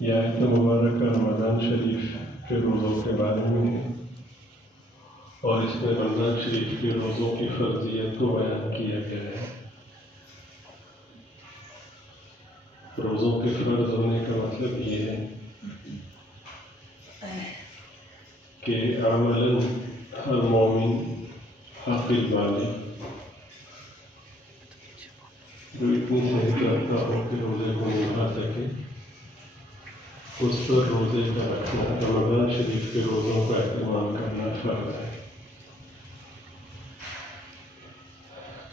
یہ آیت مبارکہ رمضان شریف کے روزوں کے بارے میں ہے، اور اس میں رمضان شریف کے روزوں کی فرضیت کو بیان کیا گیا ہے۔ روزوں کے فرض ہونے کا مطلب یہ ہے کہ عملاً ہر مومن عاقل بالغ جو اتنی صحت یافتہ ہو کہ روزے کو نبھا سکے، اس پر روزے کا رکھنا، رمضان شریف کے روزوں کا اہتمام کرنا فرض ہے،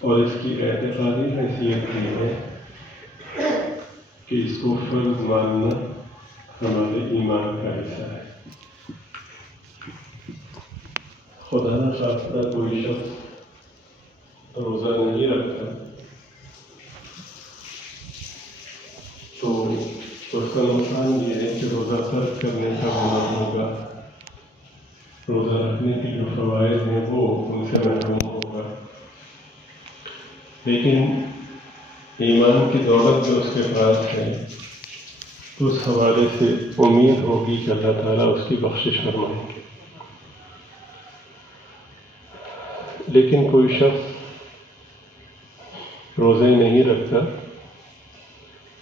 اور اس کی اعتقادی حیثیت یہ ہے کہ اس کو فرض ماننا ہمارے ایمان کا حصہ ہے۔ خدا نخواستہ کوئی شخص روزہ نہیں رکھتا تو اس کا نقصان یہ ہے کہ روزہ ترک کرنے کا گناہ ہوگا، روزہ رکھنے کے جو فوائد ہیں وہ ان سے محروم ہوگا، لیکن ایمان کی دولت جو اس کے پاس ہے اس حوالے سے امید ہوگی کہ اللہ تعالیٰ اس کی بخشش فرمائیں گے۔ لیکن کوئی شخص روزے نہیں رکھتا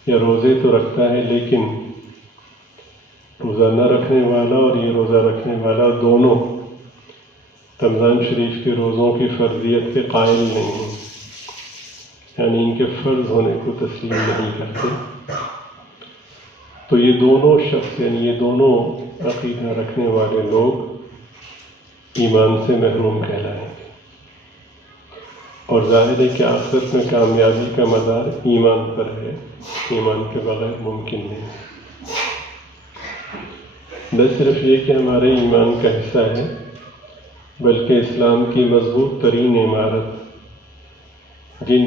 یا روزے تو رکھتا ہے لیکن روزہ نہ رکھنے والا اور یہ روزہ رکھنے والا دونوں رمضان شریف کے روزوں کی فرضیت کے قائل نہیں ہیں، یعنی ان کے فرض ہونے کو تسلیم نہیں کرتے، تو یہ دونوں شخص یعنی یہ دونوں عقیدہ رکھنے والے لوگ ایمان سے محروم کہلائیں گے، اور ظاہر ہے کہ آخرت میں کامیابی کا مدار ایمان پر ہے، ایمان کے بغیر ممکن نہیں۔ نہ صرف یہ کہ ہمارے ایمان کا حصہ ہے بلکہ اسلام کی مضبوط ترین عمارت جن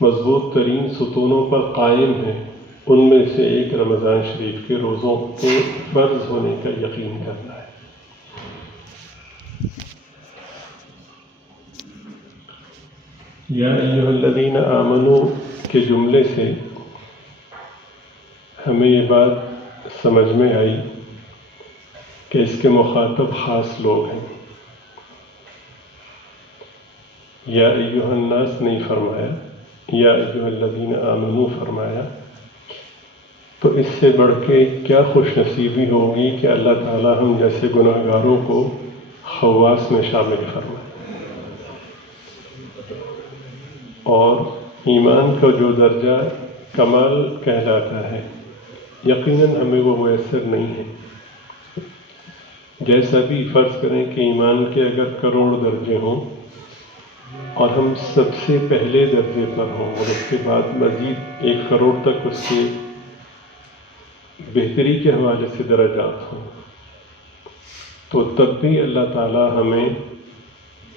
مضبوط ترین ستونوں پر قائم ہے ان میں سے ایک رمضان شریف کے روزوں کے فرض ہونے کا یقین کرنا ہے۔ یا ایھا الذین آمنوا کے جملے سے ہمیں یہ بات سمجھ میں آئی کہ اس کے مخاطب خاص لوگ ہیں۔ یا ایھا الناس نہیں فرمایا، یا ایھا الذین آمنوا فرمایا، تو اس سے بڑھ کے کیا خوش نصیبی ہوگی کہ اللہ تعالیٰ ہم جیسے گناہ گاروں کو خواص میں شامل فرمائے، اور ایمان کا جو درجہ کمال کہلاتا ہے یقیناً ہمیں وہ میسر نہیں ہے۔ جیسا بھی فرض کریں کہ ایمان کے اگر کروڑ درجے ہوں اور ہم سب سے پہلے درجے پر ہوں اور اس کے بعد مزید 1 کروڑ تک اس کے بہتری کے حوالے سے درجات ہوں، تو تب بھی اللہ تعالیٰ ہمیں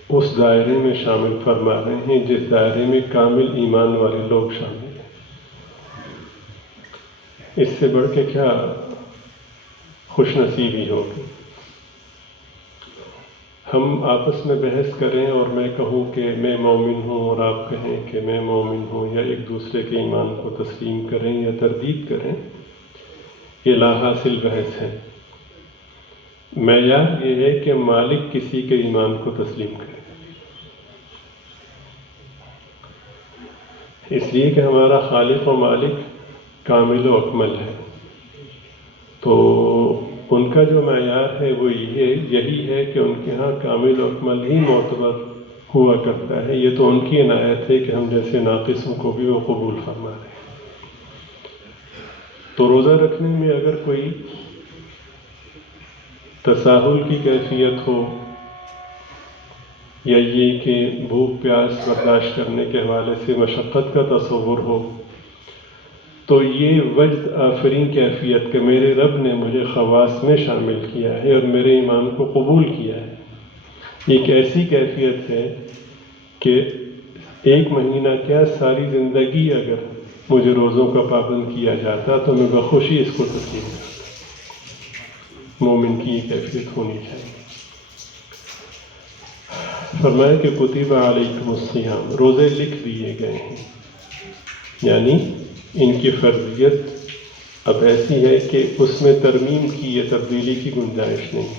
اس دائرے میں شامل فرما رہے ہیں جس دائرے میں کامل ایمان والے لوگ شامل ہیں۔ اس سے بڑھ کے کیا خوش نصیبی ہوگی؟ ہم آپس میں بحث کریں اور میں کہوں کہ میں مومن ہوں اور آپ کہیں کہ میں مومن ہوں، یا ایک دوسرے کے ایمان کو تسلیم کریں یا تردید کریں، یہ لا حاصل بحث ہے۔ معیار یہ ہے کہ مالک کسی کے ایمان کو تسلیم کرے، اس لیے کہ ہمارا خالق و مالک کامل و اکمل ہے، تو ان کا جو معیار ہے وہ یہی ہے کہ ان کے ہاں کامل و اکمل ہی معتبر ہوا کرتا ہے۔ یہ تو ان کی عنایت ہے کہ ہم جیسے ناقصوں کو بھی وہ قبول فرما رہے ہیں۔ تو روزہ رکھنے میں اگر کوئی تساہل کی کیفیت ہو یا یہ کہ بھوک پیاس برداشت کرنے کے حوالے سے مشقت کا تصور ہو، تو یہ وجد آفرین کیفیت کہ میرے رب نے مجھے خواص میں شامل کیا ہے اور میرے ایمان کو قبول کیا ہے، ایک ایسی کیفیت ہے کہ 1 مہینہ کیا ساری زندگی اگر مجھے روزوں کا پابند کیا جاتا تو میں بخوشی اس کو تسلیم کرتا۔ مومن کی یہ کیفیت ہونی چاہیے۔ فرمایا کہ کتب علیکم الصیام، روزے لکھ دیے گئے ہیں، یعنی ان کی فرضیت اب ایسی ہے کہ اس میں ترمیم کی یا تبدیلی کی گنجائش نہیں.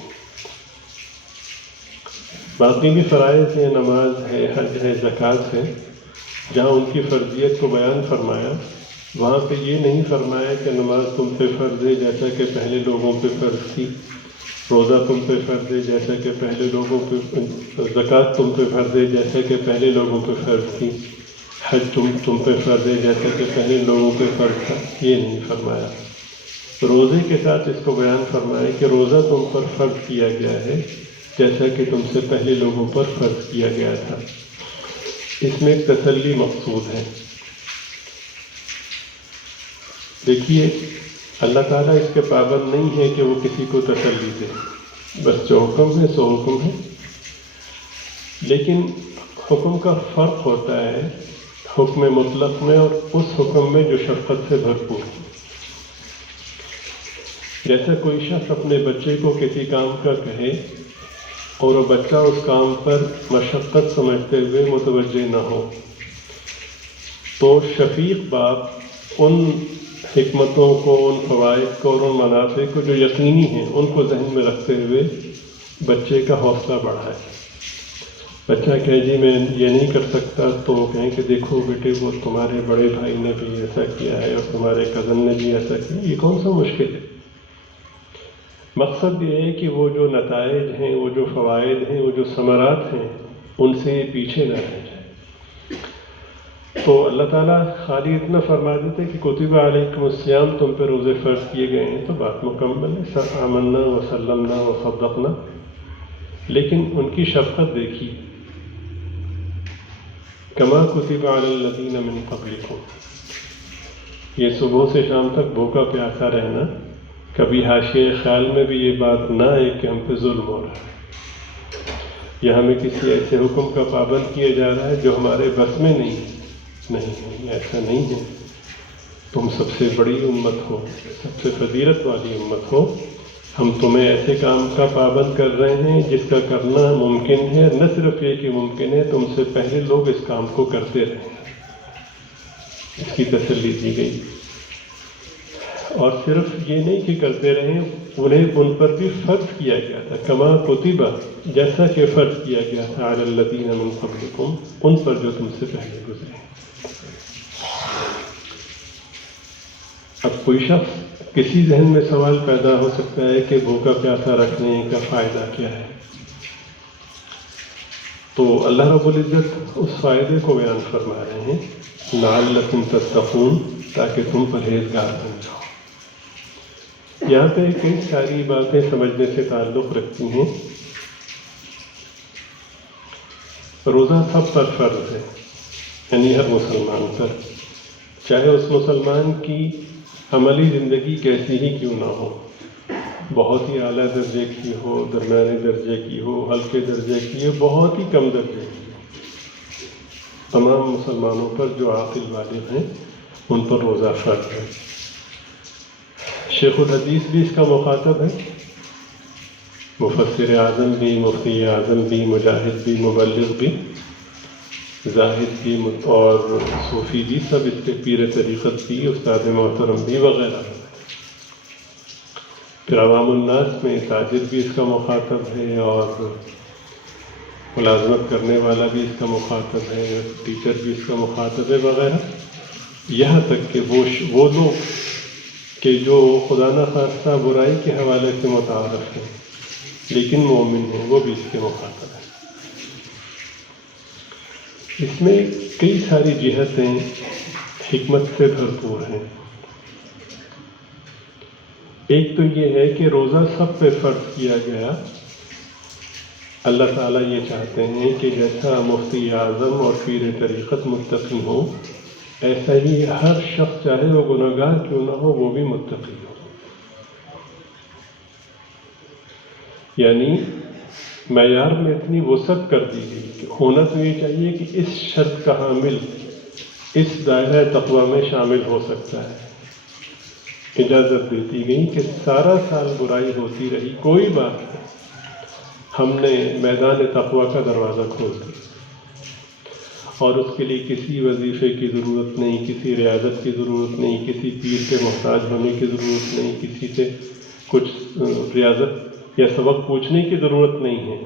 باقی بھی فرائض ہیں، نماز ہے، حج ہے، زکوٰۃ ہے، جہاں ان کی فرضیت کو بیان فرمایا وہاں پہ یہ نہیں فرمایا کہ نماز تم پہ فرض ہے جیسا کہ پہلے لوگوں پہ فرض تھی، روزہ تم پہ فرض ہے جیسا کہ پہلے لوگوں پہ، زکوٰۃ تم پہ فرض ہے جیسا کہ پہلے لوگوں پہ فرض تھی، حج تم پہ فرض ہے جیسا کہ پہلے لوگوں پہ فرض تھا. یہ نہیں فرمایا. روزے کے ساتھ اس کو بیان فرمایا کہ روزہ تم پر فرض کیا گیا ہے جیسا کہ تم سے پہلے لوگوں پر فرض کیا گیا تھا. اس میں ایک تسلی مقصود ہے. دیکھیے اللہ تعالیٰ اس کے پابند نہیں ہے کہ وہ کسی کو تسلی دے، بس جو حکم ہے سو حکم ہے. لیکن حکم کا فرق ہوتا ہے حکم مطلق میں اور اس حکم میں جو شفقت سے بھرپور. جیسا کوئی شخص اپنے بچے کو کسی کام کا کہے اور وہ بچہ اس کام پر مشقت سمجھتے ہوئے متوجہ نہ ہو، تو شفیق باپ ان حکمتوں کو، ان فوائد کو اور ان منافع کو جو یقینی ہیں ان کو ذہن میں رکھتے ہوئے بچے کا حوصلہ بڑھائے. بچہ کہے جی میں یہ نہیں کر سکتا، تو کہیں کہ دیکھو بیٹے وہ تمہارے بڑے بھائی نے بھی ایسا کیا ہے اور تمہارے کزن نے بھی ایسا کیا، یہ کون سا مشکل ہے. مقصد یہ ہے کہ وہ جو نتائج ہیں، وہ جو فوائد ہیں، وہ جو ثمرات ہیں، ان سے یہ پیچھے نہ رہ جائے. تو اللہ تعالیٰ خالی اتنا فرما دیتے کہ کتب علیکم الصیام، تم پہ روزے فرض کیے گئے ہیں، تو بات مکمل ہے، آمنا وسلمنا وصدقنا. لیکن ان کی شفقت دیکھی، کما کتب علی الذین من قبلکم. یہ صبح سے شام تک بھوکا پیاسا رہنا، کبھی حاشیے خیال میں بھی یہ بات نہ آئے کہ ہم پہ ظلم ہو رہا ہے یا ہمیں کسی ایسے حکم کا پابند کیا جا رہا ہے جو ہمارے بس میں نہیں ہے. نہیں، ایسا نہیں ہے. تم سب سے بڑی امت ہو، سب سے فضیلت والی امت ہو، ہم تمہیں ایسے کام کا پابند کر رہے ہیں جس کا کرنا ممکن ہے. نہ صرف یہ کہ ممکن ہے، تم سے پہلے لوگ اس کام کو کرتے رہے. اس کی تسلی دی گئی. اور صرف یہ نہیں کہ کرتے رہے، انہیں ان پر بھی فرض کیا گیا تھا، کما کتبہ، جیسا کہ فرض کیا گیا تھا، علی الذین من قبلکم، ان پر جو تم سے پہلے گزرے. اب کوئی شخص کسی ذہن میں سوال پیدا ہو سکتا ہے کہ بھوکا پیاسا رکھنے کا فائدہ کیا ہے. تو اللہ رب العزت اس فائدے کو بیان فرما رہے ہیں، لعلکم تتقون، تاکہ تم پرہیزگار بن جاؤ. یہاں پہ کئی ساری باتیں سمجھنے سے تعلق رکھتی ہیں. روزہ سب پر فرض ہے، یعنی ہر مسلمان پر، چاہے اس مسلمان کی عملی زندگی کیسی ہی کیوں نہ ہو، بہت ہی اعلیٰ درجے کی ہو، درمیانے درجے کی ہو، ہلکے درجے کی ہو، بہت ہی کم درجے کی ہو. تمام مسلمانوں پر جو عاقل بالغ ہیں ان پر روزہ فرض ہے. شیخ الحدیث بھی اس کا مخاطب ہے، مفسر اعظم بھی، مفتی اعظم بھی، مجاہد بھی، مبلغ بھی، زاہد بھی اور صوفی بھی، سب اس کے پیر طریقت بھی، استاد محترم بھی وغیرہ. پھر عوام الناس میں تاجر بھی اس کا مخاطب ہے، اور ملازمت کرنے والا بھی اس کا مخاطب ہے، ٹیچر بھی اس کا مخاطب ہے وغیرہ. یہاں تک کہ وہ لوگ کہ جو خدا نخواستہ برائی کے حوالے سے متعارف ہیں لیکن مومن ہیں، وہ بھی اس کے مخاطب ہیں. اس میں کئی ساری جہتیں حکمت سے بھرپور ہیں. ایک تو یہ ہے کہ روزہ سب پہ فرض کیا گیا. اللہ تعالیٰ یہ چاہتے ہیں کہ جیسا مفتی اعظم اور پیر طریقت متقی ہو، ایسا ہی ہر شخص چاہے وہ گناہگار کیوں نہ ہو وہ بھی متقی ہو. یعنی معیار میں اتنی وسعت کر دی گئی کہ ہونا تو یہ چاہیے کہ اس شرط کا حامل اس دائرہ تقویٰ میں شامل ہو سکتا ہے. اجازت دیتی گئی کہ سارا سال برائی ہوتی رہی، کوئی بات نہیں، ہم نے میدان تقویٰ کا دروازہ کھول دیا. اور اس کے لیے کسی وظیفے کی ضرورت نہیں، کسی ریاضت کی ضرورت نہیں، کسی پیر کے محتاج ہونے کی ضرورت نہیں، کسی سے کچھ ریاضت یا سبق پوچھنے کی ضرورت نہیں ہے۔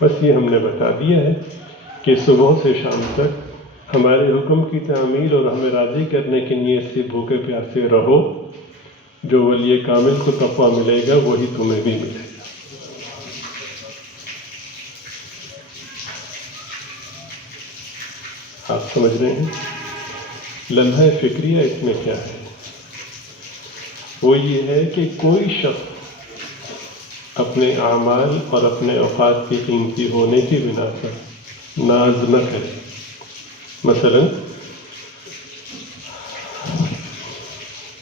بس یہ ہم نے بتا دیا ہے کہ صبح سے شام تک ہمارے حکم کی تعمیل اور ہمیں راضی کرنے کی نیت سے بھوکے پیاسے رہو، جو ولی کامل کو تقویٰ ملے گا وہی تمہیں بھی ملے گا۔ آپ سمجھ رہے ہیں؟ لمحہ فکریہ اس میں کیا ہے؟ وہ یہ ہے کہ کوئی شخص اپنے اعمال اور اپنے اوقات کے قیمتی ہونے کی بنا پر ناز نہ کرے۔ مثلا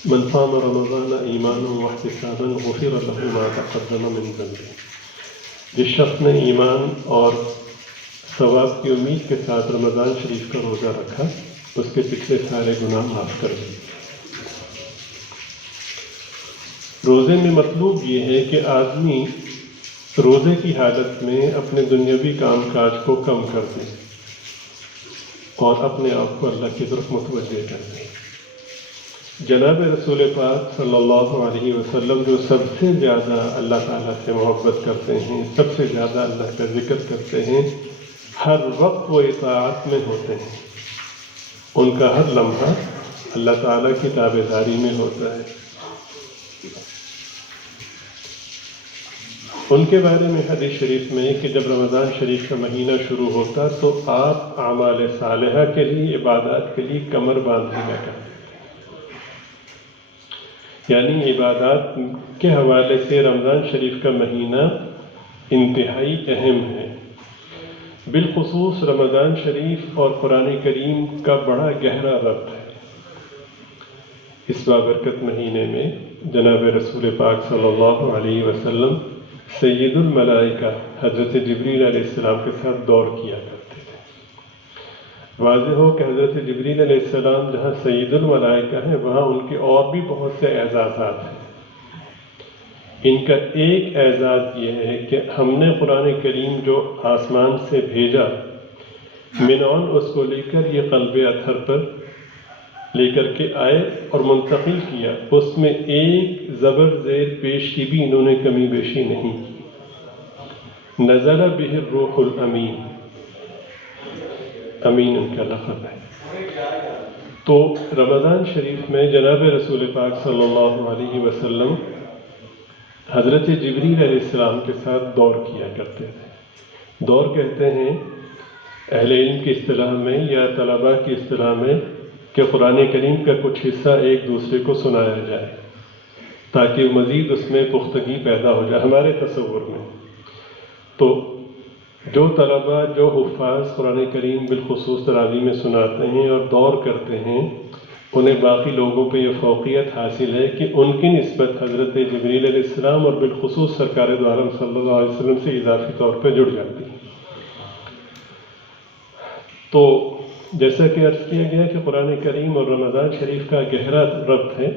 من صام رمضان ایمانا واحتسابا غفر له ما تقدم من ذنبه، جس شخص نے ایمان اور ثواب کی امید کے ساتھ رمضان شریف کا روزہ رکھا، اس کے پچھلے سارے گناہ معاف کر دیے۔ روزے میں مطلوب یہ ہے کہ آدمی روزے کی حالت میں اپنے دنیاوی کام کاج کو کم کر دے اور اپنے آپ کو اللہ کی طرف متوجہ کر دے۔ جناب رسول پاک صلی اللہ علیہ وسلم جو سب سے زیادہ اللہ تعالیٰ سے محبت کرتے ہیں، سب سے زیادہ اللہ کا ذکر کرتے ہیں، ہر وقت وہ اطاعت میں ہوتے ہیں، ان کا ہر لمحہ اللہ تعالیٰ کی تابعداری میں ہوتا ہے۔ ان کے بارے میں حدیث شریف میں کہ جب رمضان شریف کا مہینہ شروع ہوتا تو آپ اعمال صالحہ کے لیے، عبادات کے لیے کمر باندھ لیا کرتے، یعنی عبادات کے حوالے سے رمضان شریف کا مہینہ انتہائی اہم ہے۔ بالخصوص رمضان شریف اور قرآن کریم کا بڑا گہرا ربط ہے۔ اس بابرکت مہینے میں جناب رسول پاک صلی اللہ علیہ وسلم سید الملائکہ حضرت جبریل علیہ السلام کے ساتھ دور کیا کرتے تھے۔ واضح ہو کہ حضرت جبریل علیہ السلام جہاں سید الملائکہ ہیں، وہاں ان کے اور بھی بہت سے اعزازات ہیں۔ ان کا ایک اعزاز یہ ہے کہ ہم نے قرآن کریم جو آسمان سے بھیجا، منعون اس کو لے کر یہ قلب اطہر پر لے کر کے آئے اور منتقل کیا، اس میں ایک زبر زیر پیش کی بھی انہوں نے کمی بیشی نہیں کی۔ نزل بہ الروح الامین، امین ان کا لقب ہے۔ تو رمضان شریف میں جناب رسول پاک صلی اللہ علیہ وسلم حضرت جبریل علیہ السلام کے ساتھ دور کیا کرتے تھے۔ دور کہتے ہیں اہل علم کی اصطلاح میں یا طلباء کی اصطلاح میں کہ قرآن کریم کا کچھ حصہ ایک دوسرے کو سنایا جائے تاکہ مزید اس میں پختگی پیدا ہو جائے ہمارے تصور میں۔ تو جو طلباء، جو حفاظ قرآن کریم بالخصوص تراویح میں سناتے ہیں اور دور کرتے ہیں، انہیں باقی لوگوں پہ یہ فوقیت حاصل ہے کہ ان کی نسبت حضرت جبریل علیہ السلام اور بالخصوص سرکار دو عالم صلی اللہ علیہ وسلم سے اضافی طور پہ جڑ جاتی ہے۔ تو جیسا کہ عرض کیا گیا کہ قرآن کریم اور رمضان شریف کا گہرا ربط ہے،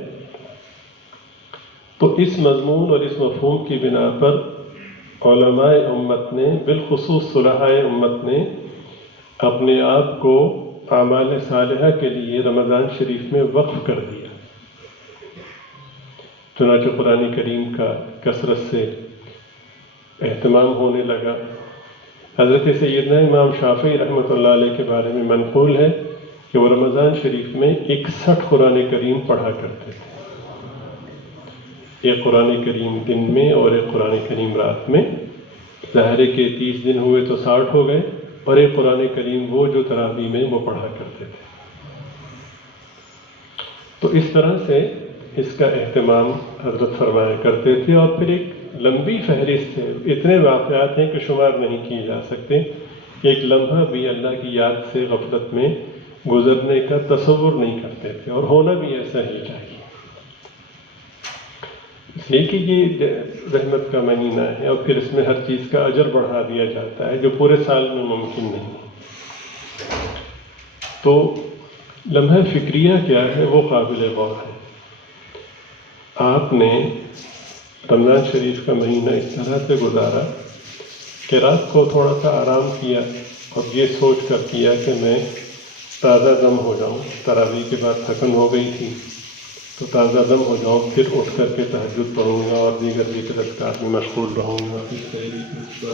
تو اس مضمون اور اس مفہوم کی بنا پر علماء امت نے، بالخصوص صلحاء امت نے، اپنے آپ کو اعمال صالحہ کے لیے رمضان شریف میں وقف کر دیا۔ چنانچہ قرآن کریم کا کثرت سے اہتمام ہونے لگا۔ حضرت سیدنا امام شافعی رحمۃ اللہ علیہ کے بارے میں منقول ہے کہ وہ رمضان شریف میں 61 قرآن کریم پڑھا کرتے تھے، ایک قرآن کریم دن میں اور ایک قرآن کریم رات میں۔ ظاہر ہے کہ 30 دن ہوئے تو 60 ہو گئے، اور ایک قرآن کریم وہ جو تراویح میں وہ پڑھا کرتے تھے۔ تو اس طرح سے اس کا اہتمام حضرت فرمایا کرتے تھے، اور پھر ایک لمبی فہرست ہے، اتنے واقعات ہیں کہ شمار نہیں کیے جا سکتے۔ ایک لمحہ بھی اللہ کی یاد سے غفلت میں گزرنے کا تصور نہیں کرتے تھے، اور ہونا بھی ایسا ہی چاہیے، اس لیے کہ یہ رحمت کا مہینہ ہے، اور پھر اس میں ہر چیز کا اجر بڑھا دیا جاتا ہے جو پورے سال میں ممکن نہیں۔ تو لمحہ فکریہ کیا ہے، وہ قابل غور ہے۔ آپ نے رمضان شریف کا مہینہ اس طرح سے گزارا کہ رات کو تھوڑا سا آرام کیا، اب یہ سوچ کر کیا کہ میں تازہ دم ہو جاؤں، تراویح کے بعد تھکن ہو گئی تھی تو تازہ دم ہو جاؤں، پھر اٹھ کر کے تہجد پڑھوں گا اور دیگر ذکر اذکار میں مشغول رہوں گا.